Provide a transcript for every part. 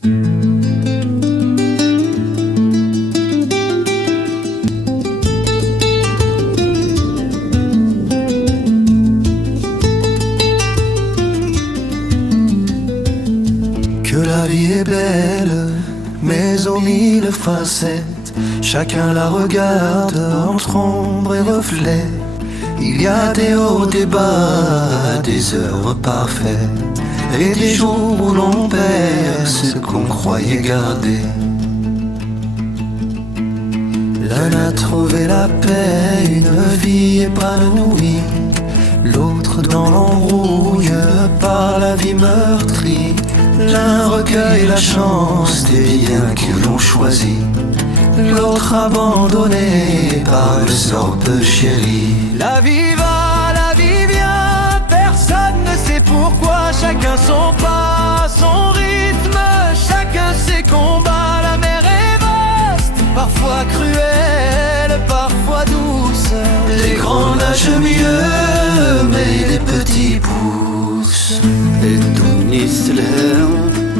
Que la vie est belle, mais aux mille facettes, chacun la regarde entre ombre et reflet. Il y a des hauts, des bas, des heures parfaites, et des jours où l'on perd ce qu'on croyait garder. L'un a trouvé la paix, une vie épanouie, l'autre dans l'embrouille par la vie meurtrie. L'un recueille la chance des biens qu'ils l'ont choisi, l'autre abandonné par le sort peu chéri. La vie va, la vie vient, personne ne sait pourquoi. Chacun son pas, son rythme, chacun ses combats. La mer est vaste, parfois cruelle, parfois douce. Les grands nagent mieux, mais les petits poussent. الدنيا لها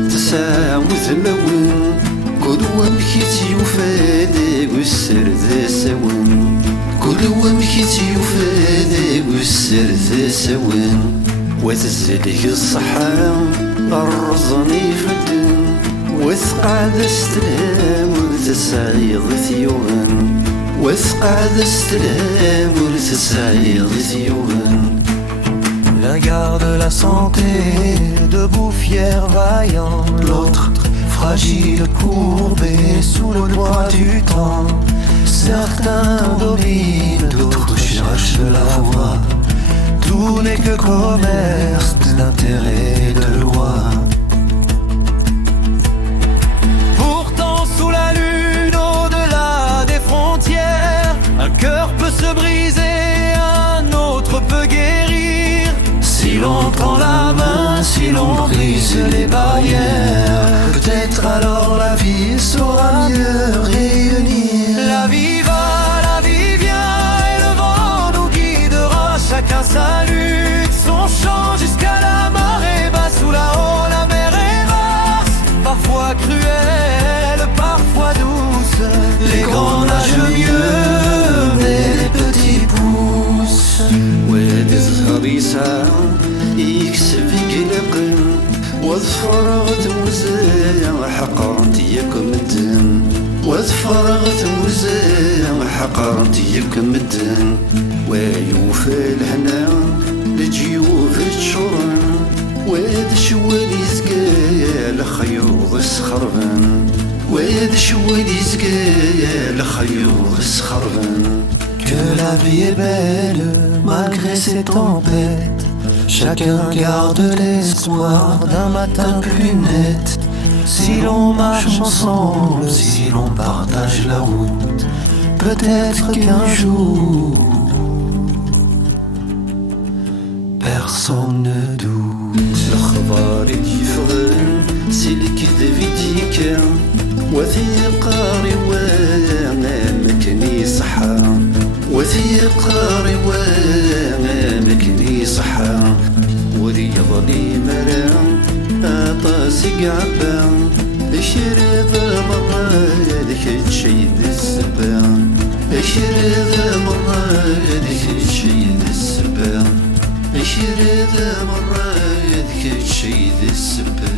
تساوز اللون قدوة مكيتي وفادك والسرد سوان قدوة مكيتي وفادك والسرد سوان وتزيدك الصحة الرزني في الدن وثقع ذا استلام وتسعيض ثيوان وثقع ذا استلام وتسعيض ثيوان. L'un garde la santé, debout fier, vaillant, l'autre fragile, courbé sous le poids du temps. Certains dominent, d'autres cherchent la voie. Tout n'est que commerce d'intérêt et de loi. Pourtant sous la lune, au-delà des frontières, un cœur peut se briser, un autre peut guérir. Si l'on prend la main, si l'on brise les barrières, peut-être alors la vie saura mieux réunir. La vie va, la vie vient, et le vent nous guidera. Chacun sa lutte, son chant jusqu'à la marée basse. Sous la haut, la mer est vaste, parfois cruelle, parfois douce. Les grands nagent mieux, mais les petits poussent. وهذه الزهر يسعى يكسب يقلق وظفرغت وزايا حقرت ياك مدن وظفرغت وزايا حقرت ياك مدن ويوفى الهنا لجيوف الشرن وهذا شوال يزكى لخيوط السخربان وهذا شوال يزكى لخيوط السخربان. Que la vie est belle, malgré ses tempêtes. Chacun garde l'espoir d'un matin plus net. Si l'on marche ensemble, si l'on partage la route, peut-être qu'un jour, personne ne doute. الأخبار يفغن سلك ذبيتيك وثيق روانا مكني صحة وثيق روانا مكني صحة وريض لي مرا أطاسق عبا اشرب مرة ذيك الشي ذي السبا اشرب مرة ذيك الشي ذي السبا اشرب مرة ذيك الشي ذي السبا.